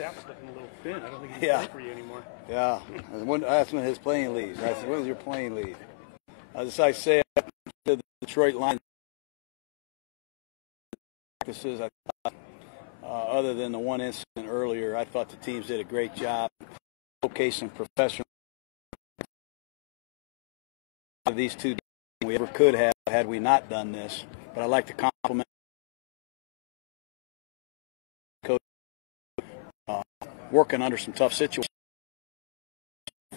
staff's looking a little thin. I don't think he's playing for you anymore. Yeah. That's when his plane leaves. I said, when's your plane leave? As I say, the Detroit line practices, I thought, other than the one incident earlier, I thought the teams did a great job showcasing professional. These two we ever could have had we not done this. But I'd like to compliment Coach working under some tough situations,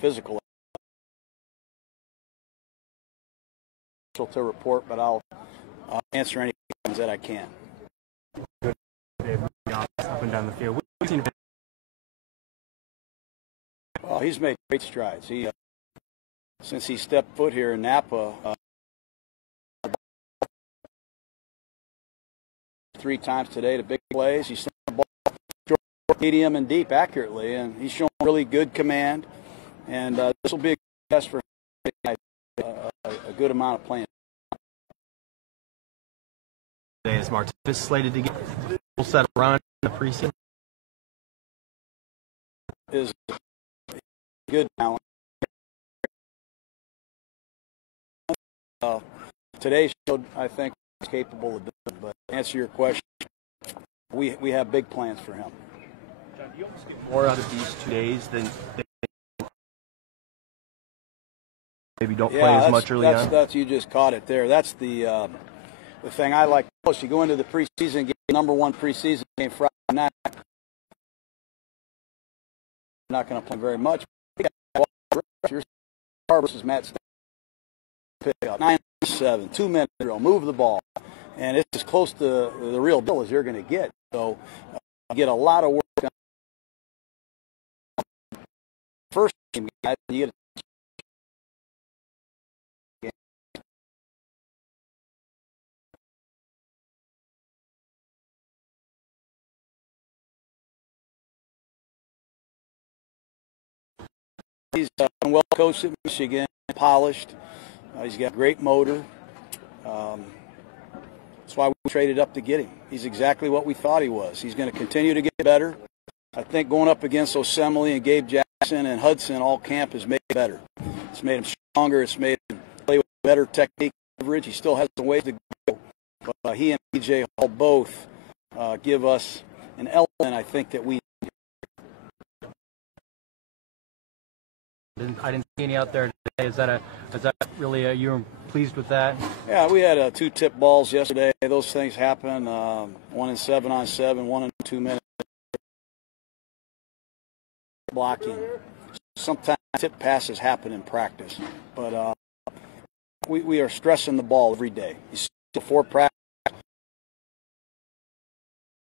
physical. To report, but I'll answer any questions that I can. Good up and down the field. Well, he's made great strides. He since he stepped foot here in Napa, 3 times today to big plays. He's throwing the ball short, medium, and deep accurately, and he's shown really good command. And this will be a test for him. A good amount of playing. Today is Martinez slated to get a full set of run in the preseason. Is good talent. Today showed, I think, he's capable of doing it. But to answer your question, we have big plans for him. John, do you almost get more out of these 2 days than maybe don't play as much early on? That's you just caught it there. That's the thing I like most. You go into the preseason game, #1 preseason game Friday night. You're not going to play very much. Your versus Matt Stafford. Pick up 9-7, 2-minute drill, move the ball, and it's as close to the real deal as you're going to get. So you get a lot of work on first game guys. You get he's well coached at Michigan, polished. He's got great motor. That's why we traded up to get him. He's exactly what we thought he was. He's going to continue to get better. I think going up against Osemele and Gabe Jackson and Hudson all camp has made him better. It's made him stronger. It's made him play with better technique coverage. He still has some ways to go. But he and PJ Hall both give us an element, I think, that we I didn't see any out there today. Is that really you were pleased with that? Yeah, we had 2 tip balls yesterday. Those things happen. 1 in 7-on-7, 1 in 2 minutes. Blocking. Sometimes tip passes happen in practice, but we are stressing the ball every day. Before practice,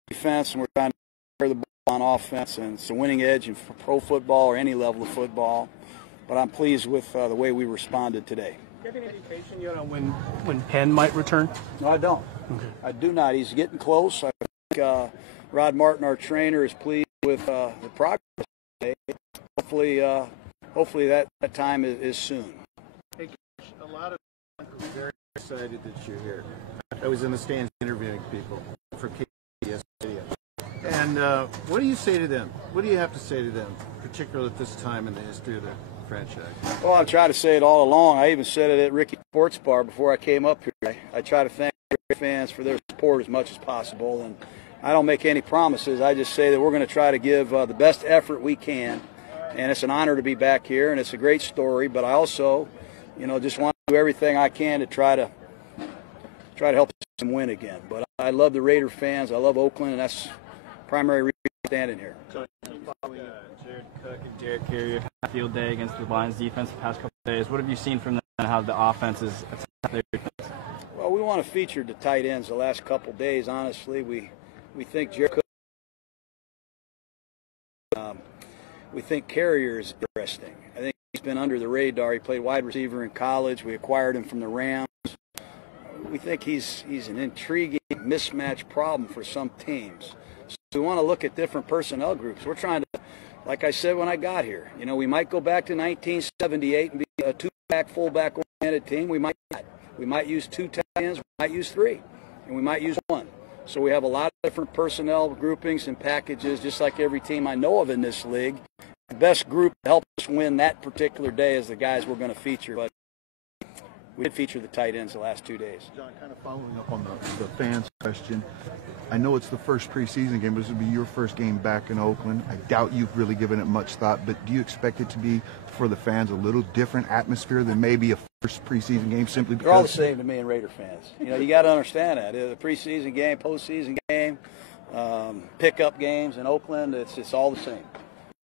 defense, and we're trying to carry the ball on offense, and it's a winning edge in pro football or any level of football. But I'm pleased with the way we responded today. Do you have any indication yet on when Penn might return? No, I don't. Okay. I do not. He's getting close. I think Rod Martin, our trainer, is pleased with the progress today. Hopefully that time is soon. Hey, Coach, a lot of people are very excited that you're here. I was in the stands interviewing people for KBS Radio. And what do you say to them? What do you have to say to them, particularly at this time in the history of the franchise? Well, I've tried to say it all along. I even said it at Ricky's Sports Bar before I came up here. I try to thank fans for their support as much as possible, and I don't make any promises. I just say that we're going to try to give the best effort we can, and it's an honor to be back here, and it's a great story. But I also, just want to do everything I can to try to help them win again. But I love the Raider fans. I love Oakland, and that's the primary reason I'm standing here. So, Jared Cook and Derek Carrier had a field day against the Lions defense the past couple of days. What have you seen from them and how the offense is attacked their defense? Well, we want to feature the tight ends the last couple of days. Honestly, we think Jared Cook. We think Carrier is interesting. I think he's been under the radar. He played wide receiver in college. We acquired him from the Rams. We think he's an intriguing mismatch problem for some teams. So we want to look at different personnel groups. We're trying to, like I said when I got here, we might go back to 1978 and be a 2-back, fullback-oriented team. We might not. We might use 2 tight ends. We might use 3, and we might use 1. So we have a lot of different personnel groupings and packages, just like every team I know of in this league. The best group to help us win that particular day is the guys we're going to feature. But we did feature the tight ends the last 2 days. John, kind of following up on the fans question, I know it's the first preseason game, but this will be your first game back in Oakland. I doubt you've really given it much thought, but do you expect it to be, for the fans, a little different atmosphere than maybe a first preseason game simply because? They're all the same to me and Raider fans. You know, you got to understand that. The preseason game, postseason game, pickup games in Oakland, it's all the same.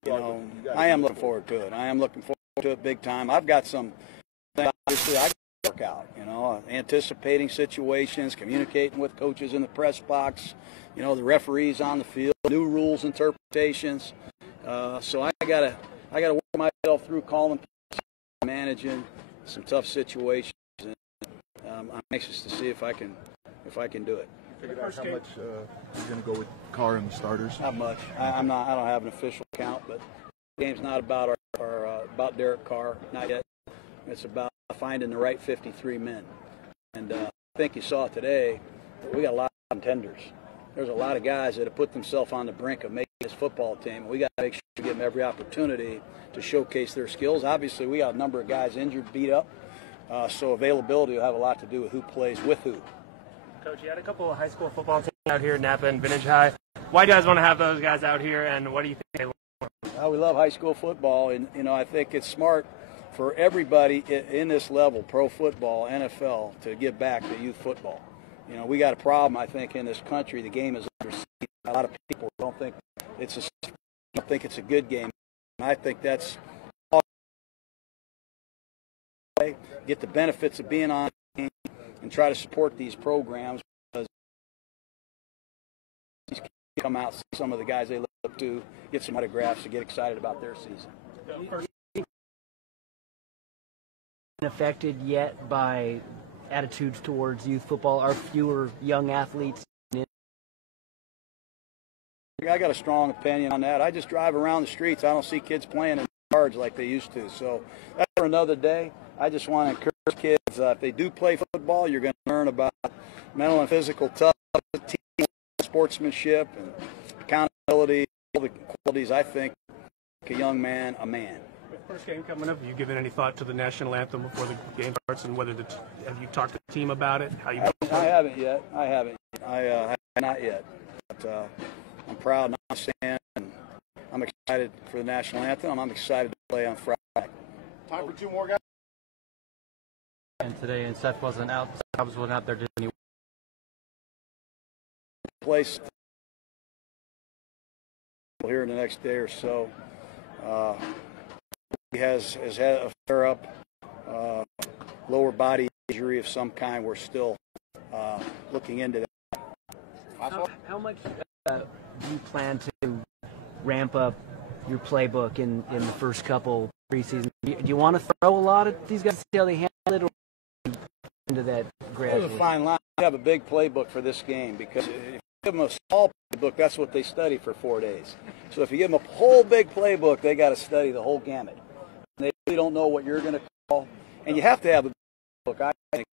You know, I am looking forward to it. I am looking forward to it big time. I've got some things, obviously, I work out, you know, anticipating situations, communicating with coaches in the press box, you know, the referees on the field, new rules, interpretations. So I gotta work myself through calling, managing some tough situations, and I'm anxious to see if I can do it. Figured out how much you're going to go with Carr and the starters? Not much. I don't have an official count, but the game's not about about Derek Carr, not yet. It's about finding the right 53 men. And I think you saw today, we got a lot of contenders. There's a lot of guys that have put themselves on the brink of making this football team. We got to make sure we give them every opportunity to showcase their skills. Obviously, we got a number of guys injured, beat up, so availability will have a lot to do with who plays with who. Coach, you had a couple of high school football teams out here, Napa and Vintage High. Why do you guys want to have those guys out here, and what do you think they look for? We love high school football, and you know, I think it's smart for everybody in this level, pro football, NFL, to give back to youth football. You know, we got a problem, I think, in this country. The game is underseen. A lot of people don't think it's a good game. I think that's all. Get the benefits of being on the game and try to support these programs, because these kids come out, see some of the guys they look up to, get some autographs, and get excited about their season. Affected yet by attitudes towards youth football? Are fewer young athletes? I got a strong opinion on that. I just drive around the streets. I don't see kids playing in yards like they used to. So that's for another day. I just want to encourage kids, if they do play football, you're going to learn about mental and physical toughness, team sportsmanship, and accountability, all the qualities I think make a young man a man. First game coming up, have you given any thought to the national anthem before the game starts, and whether have you talked to the team about it? How you? I haven't yet. I have not yet. But I'm proud and I stand, and I'm excited for the national anthem. I'm excited to play on Friday. Time for two more guys. And today, and Seth wasn't out. Stubbs wasn't out there. Did he place here in the next day or so? He has had a flare-up, lower body injury of some kind. We're still looking into that. How much do you plan to ramp up your playbook in the first couple preseason? Do you want to throw a lot at these guys to see how they handle it, or into that gradually? There's a fine line. I have a big playbook for this game, because if you give them a small playbook, that's what they study for 4 days. So if you give them a whole big playbook, they got to study the whole gamut. They really don't know what you're going to call, and you have to have a book. I think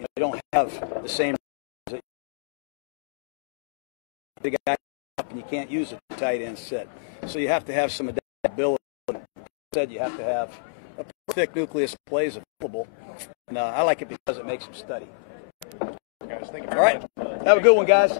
you don't have the same big guy up, and you can't use a tight end set. So you have to have some adaptability. Said you have to have a thick nucleus of plays available, and I like it because it makes them study. Guys, thank you All right, have a good one, guys.